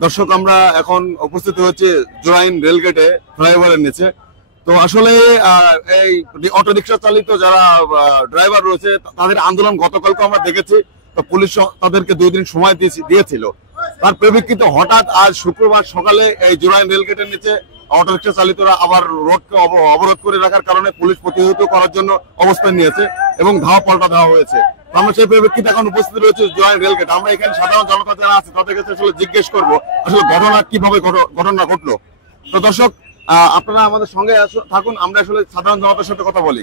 দর্শক, আমরা এখন উপস্থিত হয়েছে জোরাইন রেলগেটে ফ্লাইওভারের নিচে। তো আসলে এই অটোরিকশা চালিত যারা ড্রাইভার রয়েছে তাদের আন্দোলন গতকালকে আমরা দেখেছি। তো পুলিশ তাদেরকে 2 দিন সময় দিয়েছিল। তার পরিপ্রেক্ষিতে হঠাৎ আজ শুক্রবার সকালে এই জোরাইন রেলগেটের নিচে অটোরিকশা চালিতরা আবার রোডকে অবরোধ করে রাখার কারণে পুলিশ প্রতিহত করার জন্য অবস্থান নিয়েছে এবং ধাওয়া পাল্টা দেওয়া হয়েছে। আমরা সেই পরিপ্রেক্ষিতে এখন উপস্থিত রয়েছে জোরাইন রেলগেট। আমরা এখানে সাধারণ জনতা যারা আছে তাদের কাছে আসলে জিজ্ঞেস করবো আসলে ঘটনা কিভাবে ঘটনা ঘটলো। তো দর্শক, আপনারা আমাদের সঙ্গে থাকুন, আমরা আসলে সাধারণ জনতার সাথে কথা বলি।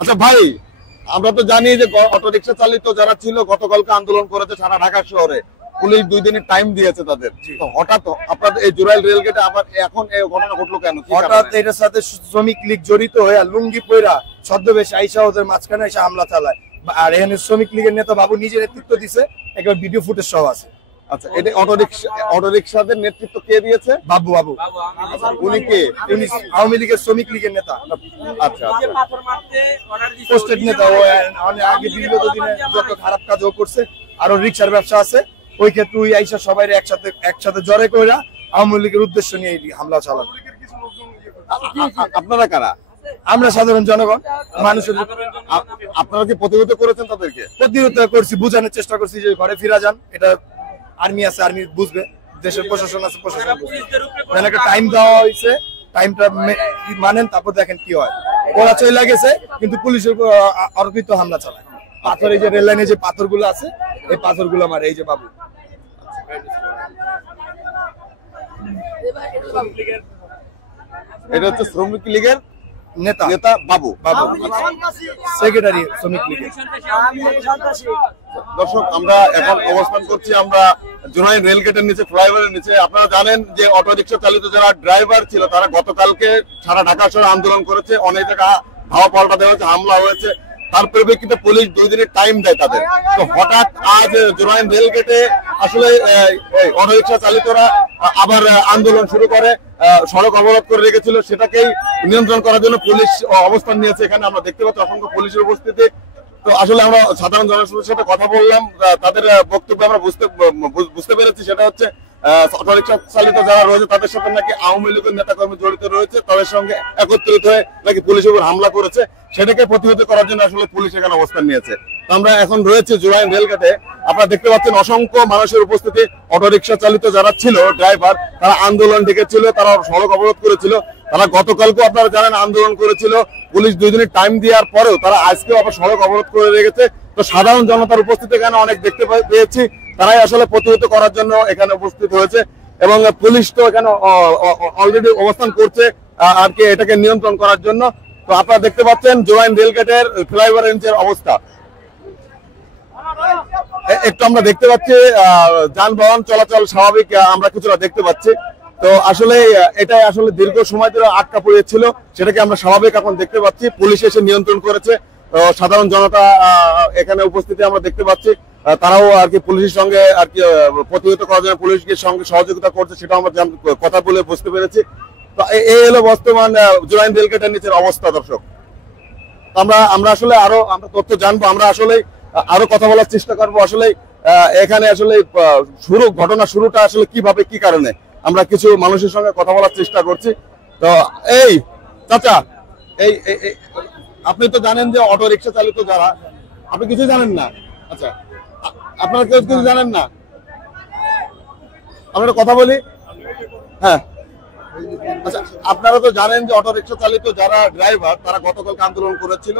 আচ্ছা ভাই, আমরা তো জানি যে অটোরিকশা চালিত যারা ছিল গতকালকে আন্দোলন করেছে সারা ঢাকা শহরে, পুলিশ 2 দিনের টাইম দিয়েছে তাদের। হঠাৎ আপনাদের এই জোরাইন রেলগেটে আবার এখন এই ঘটনা ঘটলো কেন? হঠাৎ এটার সাথে শ্রমিক লীগ জড়িত হয়ে লুঙ্গি পয়রা ছদ্মবেশ আইসা ওদের মাঝখানে এসে হামলা চালায়। আর এখানে শ্রমিক লীগের নেতা বাবু নিজে নেতৃত্ব দিছে, একবার ভিডিও ফুটেজ সহ আছে। আচ্ছা, এটা অটোরিকশাদের নেতৃত্ব কে দিয়েছে? বাবু বাবু উনি কে? উনি আওয়ামী লীগের শ্রমিক লীগের নেতা। আচ্ছা, পোস্টেড নেতা। ও আগে বিগত দিনে যত খারাপ কাজও করছে, আরো রিক্সার ব্যবসা আছে, ওই ক্ষেত্রে ওই আইসা সবাই একসাথে জড়ে কইরা আওয়ামী লীগের উদ্দেশ্য নিয়ে এই হামলা চালানো। আপনারা কারা? আমরা সাধারণ জনগণ, মানুষের। আপনারা কি প্রতিহত করেছেন তাদেরকে? প্রতিহত করছি, বোঝানোর চেষ্টা করছি যে ঘরে ফিরা যান। এটা আর্মি আছে, আর্মি বুঝবে, দেশের প্রশাসন আছে, প্রশাসন বুঝবে। একটা টাইম দেওয়া হয়েছে, টাইমটা মানেন, তারপর দেখেন কি হয়। ওরা চলে গেছে, কিন্তু পুলিশের অর্পিত হামলা চালায়। পাথর, এই যে রেল লাইনে যে পাথরগুলো আছে, এই পাথরগুলো মারে। এই যে বাবু, এটা হচ্ছে শ্রমিক লীগের নেতা নেতা বাবু বাবু সেক্রেটারি শ্রমিক লীগের। দর্শক, আমরা এখন অবস্থান করছি আমরা জোরাইন রেলগেটের নিচে, ফ্লাইওভারের নিচে। আপনারা জানেন যে অটোরিকশা চালিত যারা ড্রাইভার ছিল তারা গতকালকে সারা ঢাকা শহরে আন্দোলন করেছে, অনেক জায়গা ধাওয়া পাল্টা দেওয়া হয়েছে, হামলা হয়েছে। তার পরিপ্রেক্ষিতে পুলিশ 2 দিনের টাইম দেয় তাদের। তো হঠাৎ আজ জোরাইন রেলগেটে আসলে অটোরিকশা চালিতরা আবার আন্দোলন শুরু করে, সড়ক অবরোধ করে রেখেছিল, সেটাকেই নিয়ন্ত্রণ করার জন্য পুলিশ অবস্থান নিয়েছে। এখানে আমরা দেখতে পাচ্ছি অসংখ্য পুলিশের উপস্থিতি। তো আসলে আমরা সাধারণ জনসাধারণের সাথে কথা বললাম, তাদের বক্তব্য আমরা বুঝতে পেরেছি সেটা হচ্ছে অটোরিকশা চালিত যারা রয়েছে তাদের সাথে নাকি আওয়ামী লীগের নেতাকর্মী জড়িত রয়েছে, তাদের সঙ্গে একত্রিত হয়ে নাকি পুলিশের উপর হামলা করেছে, সেটাকে প্রতিহত করার জন্য আসলে পুলিশ এখানে অবস্থান নিয়েছে। আমরা এখন রয়েছে জোরাইন রেলগেটে। আপনারা দেখতে পাচ্ছেন অসংখ্য মানুষের উপস্থিতি। অটোরিকশা চালিত যারা ছিল ড্রাইভার, তারা আন্দোলন ডেকেছিল, তারা সড়ক অবরোধ করেছিল। তারা গতকালকে আপনারা জানেন আন্দোলন করেছিল, পুলিশ 2 দিনের টাইম দেওয়ার পরেও তারা আজকেও আবার সড়ক অবরোধ করে রেখেছে। তো সাধারণ জনতার উপস্থিতি এখানে অনেক দেখতে পেয়েছি, তারাই আসলে প্রতিহত করার জন্য এখানে উপস্থিত হয়েছে এবং পুলিশ তো এখানে অলরেডি অবস্থান করছে আর কি এটাকে নিয়ন্ত্রণ করার জন্য। তো আপনারা দেখতে পাচ্ছেন জোরাইন রেলগেটের ফ্লাইওভারের নিচের অবস্থা। একটু আমরা দেখতে পাচ্ছি যানবাহন চলাচল স্বাভাবিক, আমরা কিছুটা দেখতে পাচ্ছি। তো আসলে এটাই আসলে দীর্ঘ সময় ধরে আটকা পড়েছিল, সেটাকে আমরা স্বাভাবিক এখন দেখতে পাচ্ছি। পুলিশ এসে নিয়ন্ত্রণ করেছে। সাধারণ জনতা এখানে উপস্থিতি আমরা দেখতে পাচ্ছি, তারাও আর কি পুলিশের সঙ্গে আর কি প্রতিহত করার জন্য পুলিশকে সঙ্গে সহযোগিতা করছে, সেটা আমরা কথা বলে বুঝতে পেরেছি। তো এই হলো বর্তমান জোরাইন রেলগেটের নিচের অবস্থা। দর্শক, আমরা আসলে আরো আমরা তথ্য জানবো, আমরা আসলে আরো কথা বলার চেষ্টা করবো। আসলে এখানে আসলে ঘটনা শুরুটা আসলে কিভাবে, কি কারণে, আমরা কিছু মানুষের সঙ্গে কথা বলার চেষ্টা করছি। তো এই চাচা, এই আপনি তো জানেন যে অটোরিকশা চালিত যারা, আপনি কিছু জানেন না? আচ্ছা, আপনারা কেউ কিছু জানেন না? আমরা কথা বলি। হ্যাঁ, আচ্ছা, আপনারা তো জানেন যে অটোরিকশা চালিত যারা ড্রাইভার তারা গতকালকে আন্দোলন করেছিল,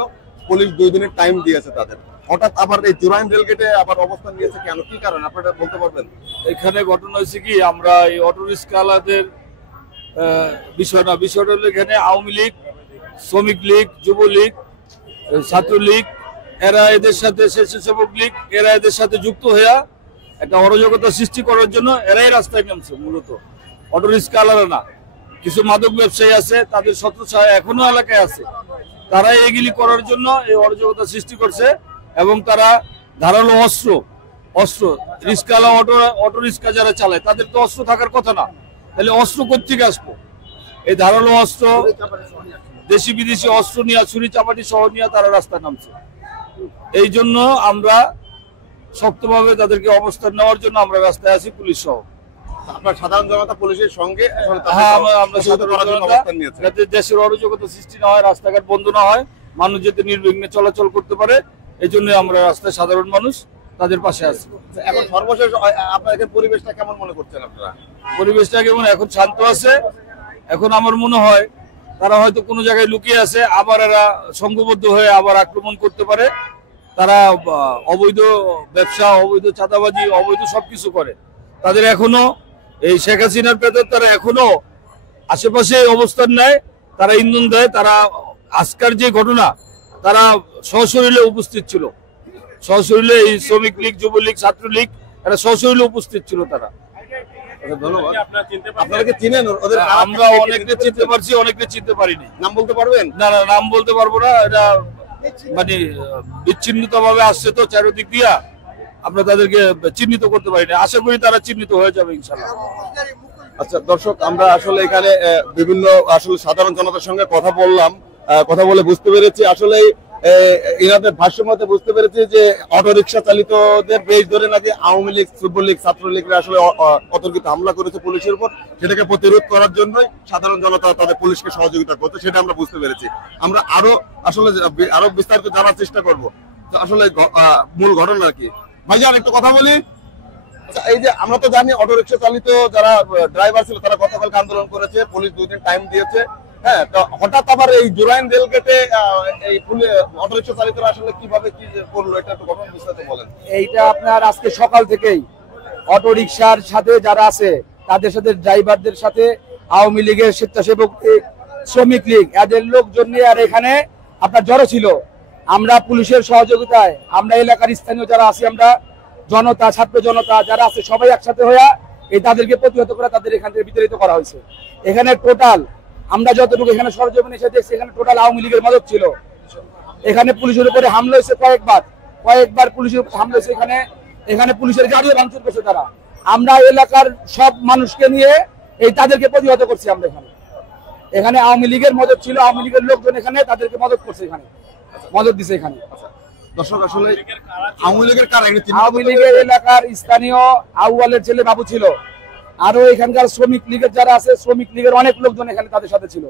পুলিশ 2 দিনের টাইম দিয়েছে তাদের। হঠাৎ আবার এই জোরাইন রেলগেটে আবার অবস্থান নিয়েছে কেন, কি কারণ আপনারা বলতে পারবেন? এখানে ঘটনা হয়েছে কি, আমরা এই অটোরিকশাওয়ালাদের বিষয় না, বিষয়টা হলো এখানে আওয়ামী লীগ, শ্রমিক লীগ, যুবলীগ, ছাত্রলীগ, এরা এদের সাথে, স্বেচ্ছাসেবক লীগ, এরা এদের সাথে যুক্ত হয়ে একটা অরাজকতা সৃষ্টি করার জন্য এরাই রাস্তায় নামছে। মূলত অটোরিকশাওয়ালারা না, কিছু মাদক ব্যবসায়ী আছে, তাদের ছত্রছায়া এখনো এলাকায় আছে, তারা এগুলি করার জন্য এই অরাজকতা সৃষ্টি করছে। এবং তারা ধারালো অস্ত্র রিক্সাওয়ালা, অটো রিক্সা যারা চালায় তাদের তো অস্ত্র থাকার কথা না, তাহলে অস্ত্র কোত্থেকে আসবো? এই ধারালো অস্ত্র, দেশি বিদেশি অস্ত্র নিয়ে, ছুরি চাপাটি সহ নিয়ে তারা রাস্তায় নামছে। এই জন্য আমরা শক্তভাবে তাদেরকে অবস্থান নেওয়ার জন্য আমরা রাস্তায় আছি পুলিশ সহ। আপনার সাধারণ জনতা পুলিশের সঙ্গে হ্যাঁ, আমরা সাধারণ জনতা, অবস্থান নিয়েছে। যাতে দেশের অরাজকতা সৃষ্টি না হয়, রাস্তাঘাট বন্ধ না হয়, মানুষ যাতে নির্বিঘ্নে চলাচল করতে পারে, এই জন্য আমরা রাস্তায় সাধারণ মানুষ তাদের পাশে আছি। এখন সর্বশেষ আপনার এখানে পরিবেশটা কেমন মনে করছেন আপনারা? পরিবেশটা কেমন? এখন শান্ত আছে। এখন আমার মনে হয় তারা হয়তো কোনো জায়গায় লুকিয়ে আছে, আবার এরা সংঘবদ্ধ হয়ে আবার আক্রমণ করতে পারে। তারা অবৈধ ব্যবসা, অবৈধ চাঁদাবাজি, অবৈধ সবকিছু করে। তাদের এখনো এই শেখ হাসিনার পেতে তারা এখনো আশেপাশে অবস্থান নেয়, তারা ইন্ধন দেয়। তারা আজকের যে ঘটনা, তারা সশরীরে উপস্থিত ছিল, সশরীরে এই শ্রমিক লীগ, যুবলীগ, ছাত্রলীগ, এরা সশরীরে উপস্থিত ছিল। তারা ধন্যবাদ। আপনারা কি চিনেন ওদের? আমরা অনেককে চিনতে পারছি, অনেককে চিনতে পারিনি। নাম বলতে পারবেন? না, নাম বলতে পারবো না। এটা মানে বিচ্ছিন্নতা ভাবে আসছে তো চারিদিক দিয়া, আমরা তাদেরকে চিহ্নিত করতে পারিনি। আশা করি তারা চিহ্নিত হয়ে যাবে ইনশাল্লাহ। আচ্ছা দর্শক, আমরা আসলে এখানে বিভিন্ন আসলে সাধারণ জনতার সঙ্গে কথা বললাম, কথা বলে বুঝতে পেরেছি আসলে ইনাদের ভাষ্য মতে বুঝতে পেরেছি যে অটোরিকশা চালিতদের বেশ ধরে নাকি আওয়ামী লীগ, যুবলীগ, ছাত্রলীগরা আসলে অতর্কিত হামলা করেছে পুলিশের উপর। সেটাকে প্রতিরোধ করার জন্যই সাধারণ জনতা তাদের পুলিশকে সহযোগিতা করছে, সেটা আমরা বুঝতে পেরেছি। আমরা আরো বিস্তারিত জানার চেষ্টা করব আসলে মূল ঘটনা কি। ভাইজান একটু কথা বলি। আচ্ছা, এই যে আমরা তো জানি অটোরিকশা চালিত যারা ড্রাইভার ছিল তারা গতকালকে আন্দোলন করেছে, পুলিশ 2 দিন টাইম দিয়েছে। হ্যাঁ, তো হঠাৎ আবার এই জুরাইন রেলগেটে এই অটোরিকশা চালিতরা আসলে কিভাবে কি করলো, এটা একটু ঘটনা বিস্তারিত বলেন। এইটা আপনার আজকে সকাল থেকেই অটোরিকশার সাথে যারা আছে তাদের সাথে, ড্রাইভারদের সাথে আওয়ামী লীগের স্বেচ্ছাসেবক, শ্রমিক লীগ, এদের লোকজন নিয়ে আর এখানে আপনার জড়ো ছিল। আমরা পুলিশের সহযোগিতায়, আমরা এলাকার স্থানীয় যারা আছি, আমরা জনতা, ছাত্র জনতা যারা আছে, সবাই একসাথে হয়ে এই তাদেরকে প্রতিহত করে তাদের এখান থেকে বিতাড়িত করা হয়েছে। এখানে টোটাল আমরা যতটুকু এখানে সরজমিনে এসে দেখছি, এখানে টোটাল আওয়ামী লীগের মদত ছিল। এখানে পুলিশের উপরে হামলা হয়েছে কয়েকবার পুলিশের উপরে হামলা হয়েছে। এখানে পুলিশের গাড়িও ভাঙচুর করছে তারা। আমরা এলাকার সব মানুষকে নিয়ে এই তাদেরকে প্রতিহত করছি। আমরা এখানে আওয়ামী লীগের মদত ছিল, আওয়ামী লীগের লোকজন এখানে তাদেরকে মদত করছে, এখানে মদত দিছে। এখানে দর্শক আসলে আওয়ামী লীগের কারা? আওয়ামী লীগের এলাকার স্থানীয় আউয়ালের ছেলে বাবু ছিল, আরো এখানকার শ্রমিক লীগের যারা আছে, শ্রমিক লীগের অনেক লোকজন এখানে তাদের সাথে ছিল।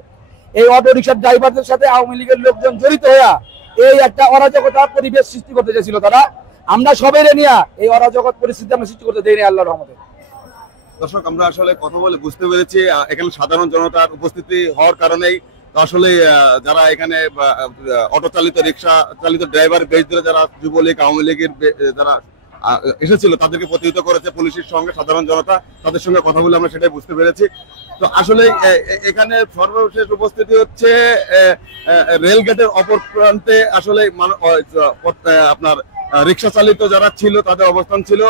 এই অটো রিক্সার ড্রাইভারদের সাথে আওয়ামী লীগের লোকজন জড়িত হয়ে এই একটা অরাজকতা পরিবেশ সৃষ্টি করতে চেয়েছিল তারা। আমরা সবাই নিয়ে এই অরাজকতা পরিস্থিতি আমরা সৃষ্টি করতে দেইনি আল্লাহর রহমতে। দর্শক, আমরা আসলে কথা বলে বুঝতে পেরেছি এখানে সাধারণ জনতার উপস্থিতি হওয়ার কারণেই আসলে যারা এখানে অটো চালিত, রিক্সা চালিত ড্রাইভার বেশ ধরে যারা যুবলীগ, আওয়ামী লীগের যারা এসেছিল তাদেরকে প্রতিহত করেছে পুলিশের সঙ্গে সাধারণ জনতা। তাদের সঙ্গে কথা বলে আমরা সেটাই বুঝতে পেরেছি। তো আসলে এখানে সর্বশেষ উপস্থিতি হচ্ছে রেল গেটের অপর প্রান্তে। আসলে আপনার রিক্সা চালিত যারা ছিল তাদের অবস্থান ছিল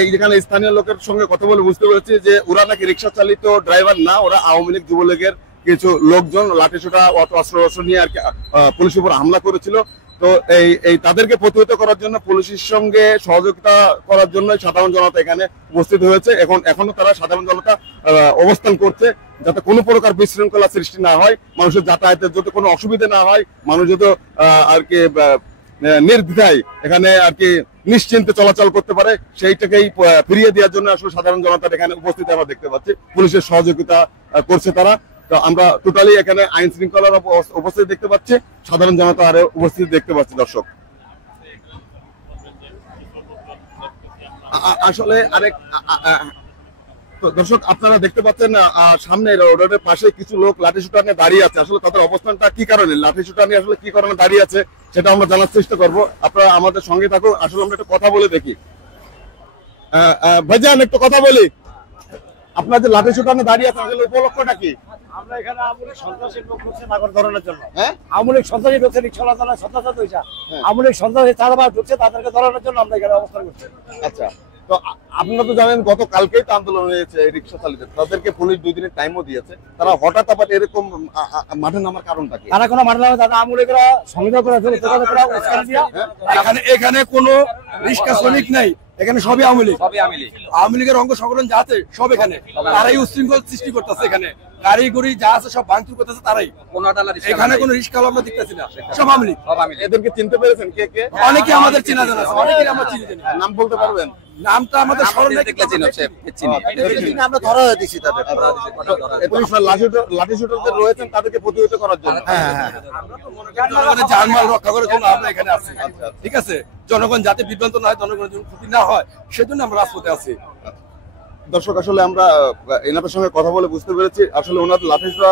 এই যেখানে স্থানীয় লোকের সঙ্গে কথা বলে বুঝতে পেরেছি যে ওরা নাকি রিক্সা চালিত ড্রাইভার না, ওরা আওয়ামী লীগ, যুবলীগের কিছু লোকজন লাঠিসোঁটা, অস্ত্র নিয়ে আর কি পুলিশের উপর হামলা করেছিল। তো এই তাদেরকে প্রতিহত করার জন্য পুলিশের সঙ্গে সহযোগিতা করার জন্য সাধারণ জনতা এখানে উপস্থিত হয়েছে। এখনো তারা সাধারণ জনতা অবস্থান করছে যাতে কোনো প্রকার বিশৃঙ্খলা সৃষ্টি না হয়, মানুষের যাতায়াতের যাতে কোনো অসুবিধা না হয়, মানুষ যাতে আর কি নির্দ্বিধায় এখানে আর কি নিশ্চিন্তে চলাচল করতে পারে, সেইটাকেই ফিরিয়ে দেওয়ার জন্য আসলে সাধারণ জনতার এখানে উপস্থিত আমরা দেখতে পাচ্ছি। পুলিশের সহযোগিতা করছে তারা। তো আমরা টোটালি এখানে আইন শৃঙ্খলার উপস্থিতি দেখতে পাচ্ছি, সাধারণ জনতা আরো উপস্থিতি দেখতে পাচ্ছি। দর্শক আসলে দর্শক আপনারা দেখতে পাচ্ছেন সামনে রোডের পাশে কিছু লোক লাঠিসোঁটা নিয়ে দাঁড়িয়ে আছে। আসলে তাদের অবস্থানটা কি কারণে, লাঠিসোঁটা নিয়ে আসলে কি কারণে দাঁড়িয়ে আছে সেটা আমরা জানার চেষ্টা করবো। আপনারা আমাদের সঙ্গে থাকুন। আসলে আমরা একটু কথা বলে দেখি। ভাইজান একটু কথা বলি, আপনার যে লাঠিসোঁটা নিয়ে দাঁড়িয়ে আছে আসলে উপলক্ষটা কি? আমরা এখানে আওয়ামী লীগ সন্ত্রাসী লোক ঢুকছে নাগর ধরানোর জন্য। হ্যাঁ, আওয়ামী লীগ সন্ত্রাসী ঢুকছে, রিক্সা চালানো সন্ত্রাস হয়েছে। আওয়ামী লীগ সন্ত্রাসী চাঁদাবাজ ঢুকছে, তাদেরকে ধরানোর জন্য আমরা এখানে অবস্থান করছি। আচ্ছা, তো আপনারা তো জানেন গতকালকেই তো আন্দোলন হয়েছে রিক্সা চালিত, তাদেরকে পুলিশ 2 দিনের টাইমও দিয়েছে। তারা হঠাৎ আবার এরকম মাঠে নামার কারণটা কি? তারা কোনো মাঠে নামে, তারা আওয়ামী লীগরা সংবিধান করে এখানে কোনো রিক্সা শ্রমিক নেই, এখানে সবই আওয়ামী লীগ, সবই আওয়ামী লীগ। আওয়ামী লীগের অঙ্গ সংগঠন যা আছে সব এখানে, তারাই উচ্ছৃঙ্খল সৃষ্টি করতেছে। এখানে গাড়ি গুড়ি যা আছে সব ভাঙচুর করতেছে তারাই। এখানে কোনো রিস্কাল আমরা দেখতেছি না, সব আওয়ামী লীগ। এদেরকে চিনতে পেরেছেন কে কে? অনেকে আমাদের চেনা জানা আছে, অনেকেই আমরা চিনি জানি। নাম বলতে পারবেন? নামটা আমাদের স্মরণে আমরা ধরা হয়ে দিছি তাদের। পুলিশ লাঠি শুটারদের রয়েছেন তাদেরকে প্রতিহত করার জন্য। জনগণের জানমাল রক্ষা করার জন্য আমরা এখানে আছি। ঠিক আছে, জনগণ যাতে বিভ্রান্ত না হয়, জনগণের জন্য ক্ষতি না হয়, সেজন্য আমরা রাজপথে আছি। দর্শক আসলে আমরা এনাদের সঙ্গে কথা বলে বুঝতে পেরেছি আসলে ওনাদের লাঠিটা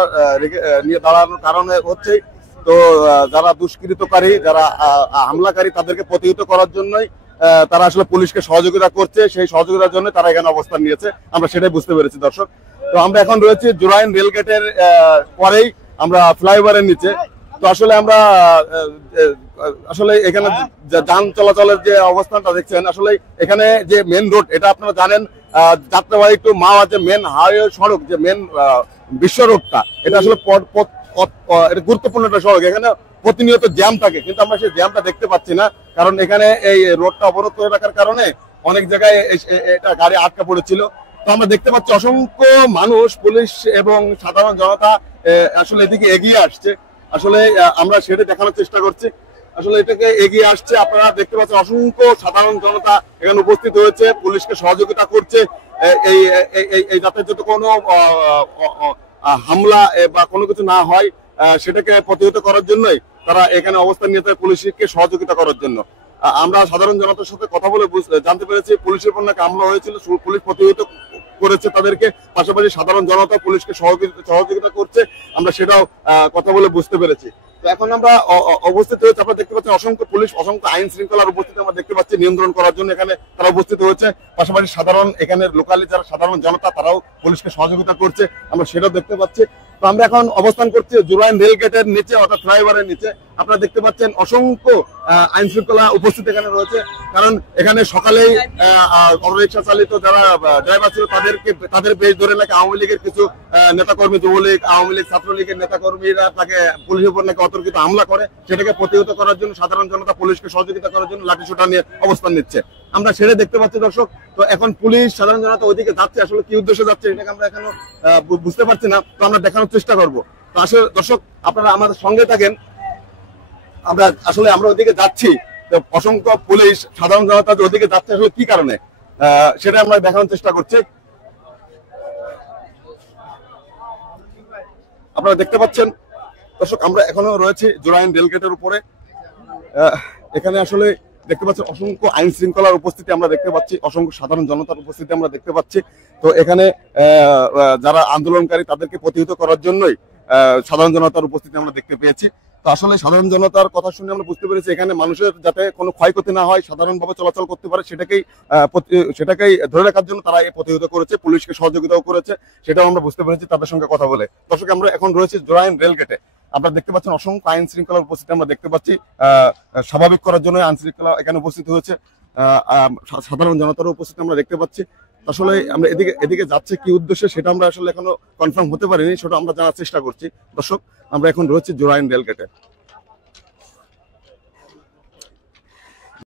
নিয়ে দাঁড়ানোর কারণে হচ্ছে তো যারা দুষ্কৃতকারী, যারা হামলাকারী, তাদেরকে প্রতিহত করার জন্যই তারা আসলে পুলিশকে সহযোগিতা করছে। সেই সহযোগিতার জন্য তারা এখানে অবস্থান নিয়েছে, আমরা সেটাই বুঝতে পেরেছি। দর্শক, তো আমরা এখন রয়েছি জুরাইন রেলগেটের পরেই আমরা ফ্লাইওভারের নিচে। তো আসলে আমরা আসলে এখানে যান চলাচলের যে অবস্থানটা দেখছেন, আসলে এখানে যে মেন রোড, এটা আপনারা জানেন যাত্রাবাড়ি টু মাওয়া যে মেন হাইওয়ে সড়ক, যে মেন বিশ্ব রোডটা, এটা আসলে এটা গুরুত্বপূর্ণ একটা সড়ক। এখানে প্রতিনিয়ত জ্যাম থাকে, কিন্তু আমরা সেই জ্যামটা দেখতে পাচ্ছি না, কারণ এখানে এই রোডটা অবরোধ করে রাখার কারণে অনেক জায়গায় এটা গাড়ি আটকা পড়েছিল। তো আমরা দেখতে পাচ্ছি অসংখ্য মানুষ, পুলিশ এবং সাধারণ জনতা আসলে এদিকে এগিয়ে আসছে। আসলে আমরা সেটা দেখানোর চেষ্টা করছি, আসলে এটাকে এগিয়ে আসছে। আপনারা দেখতে পাচ্ছেন অসংখ্য সাধারণ জনতা এখানে উপস্থিত হয়েছে, পুলিশকে সহযোগিতা করছে এই যাতে যাতে কোনো হামলা বা কোনো কিছু না হয় সেটাকে প্রতিহত করার জন্যই তারা এখানে অবস্থান নিয়েছে, পুলিশকে সহযোগিতা করার জন্য। আমরা সাধারণ জনতার সাথে কথা বলে জানতে পেরেছি পুলিশের উপর নাকি হামলা হয়েছিল, পুলিশ প্রতিহত করেছে তাদেরকে, পাশাপাশি সাধারণ জনতা পুলিশকে সহযোগিতা করছে, আমরা সেটাও কথা বলে বুঝতে পেরেছি। তো এখন আমরা উপস্থিত হয়েছে, আপনারা দেখতে পাচ্ছেন অসংখ্য পুলিশ, অসংখ্য আইন শৃঙ্খলার উপস্থিতি আমরা দেখতে পাচ্ছি নিয়ন্ত্রণ করার জন্য এখানে তারা উপস্থিত হয়েছে। পাশাপাশি সাধারণ এখানে লোকালি যারা সাধারণ জনতা তারাও পুলিশকে সহযোগিতা করছে, আমরা সেটাও দেখতে পাচ্ছি। তো আমরা এখন অবস্থান করছি জুরাইন রেল গেটের নিচে, অর্থাৎ ফ্লাইওভারের নিচে। আপনারা দেখতে পাচ্ছেন অসংখ্য আইন শৃঙ্খলা উপস্থিত এখানে রয়েছে, কারণ এখানে সকালেই অটোরিকশা চালিত যারা ড্রাইভার ছিল তাদের বেশ ধরে নাকি আওয়ামী লীগের কিছু নেতাকর্মী, যুবলীগ, আওয়ামী লীগ, ছাত্রলীগের নেতাকর্মীরা তাকে পুলিশের উপর নাকি অতর্কিত হামলা করে, সেটাকে প্রতিহত করার জন্য সাধারণ জনতা পুলিশকে সহযোগিতা করার জন্য লাঠিসোঁটা নিয়ে অবস্থান নিচ্ছে, আমরা সেটা দেখতে পাচ্ছি। দর্শক, তো এখন পুলিশ সাধারণ জনতা ওইদিকে যাচ্ছে, আসলে কি উদ্দেশ্যে যাচ্ছে এটাকে আমরা এখনো বুঝতে পারছি না, তো আমরা দেখানোর চেষ্টা করবো। তো আসলে দর্শক আপনারা আমাদের সঙ্গে থাকেন, আমরা ওদিকে যাচ্ছি, অসংখ্য পুলিশ সাধারণ জনতা ওদিকে যাচ্ছে আসলে কি কারণে সেটা আমরা দেখানোর চেষ্টা করছি। আপনারা দেখতে পাচ্ছেন দর্শক, আমরা এখনো রয়েছি জুরাইন রেলগেটের উপরে। এখানে আসলে দেখতে পাচ্ছি অসংখ্য আইন শৃঙ্খলার উপস্থিতি আমরা দেখতে পাচ্ছি, অসংখ্য সাধারণ জনতার উপস্থিতি আমরা দেখতে পাচ্ছি। তো এখানে যারা আন্দোলনকারী তাদেরকে প্রতিহত করার জন্যই সাধারণ জনতার উপস্থিতি আমরা দেখতে পেয়েছি। তো আসলে সাধারণ জনতার কথা শুনে আমরা বুঝতে পেরেছি এখানে মানুষের যাতে কোনো ক্ষয়ক্ষতি না হয়, সাধারণভাবে চলাচল করতে পারে, সেটাকেই ধরে রাখার জন্য তারা এই প্রতিহত করেছে, পুলিশকে সহযোগিতাও করেছে, সেটাও আমরা বুঝতে পেরেছি তাদের সঙ্গে কথা বলে। দর্শক, আমরা এখন রয়েছে জুরাইন রেলগেটে। আপনারা দেখতে পাচ্ছেন অসংখ্য আইন শৃঙ্খলার উপস্থিতি আমরা দেখতে পাচ্ছি, স্বাভাবিক করার জন্য আইন শৃঙ্খলা এখানে উপস্থিত হয়েছে, সাধারণ জনতারও উপস্থিতি আমরা দেখতে পাচ্ছি। আসলে আমরা এদিকে যাচ্ছে কি উদ্দেশ্যে সেটা আমরা আসলে এখনো কনফার্ম হতে পারিনি, সেটা আমরা জানার চেষ্টা করছি। দর্শক, আমরা এখন রয়েছি জুরাইন রেলগেটে।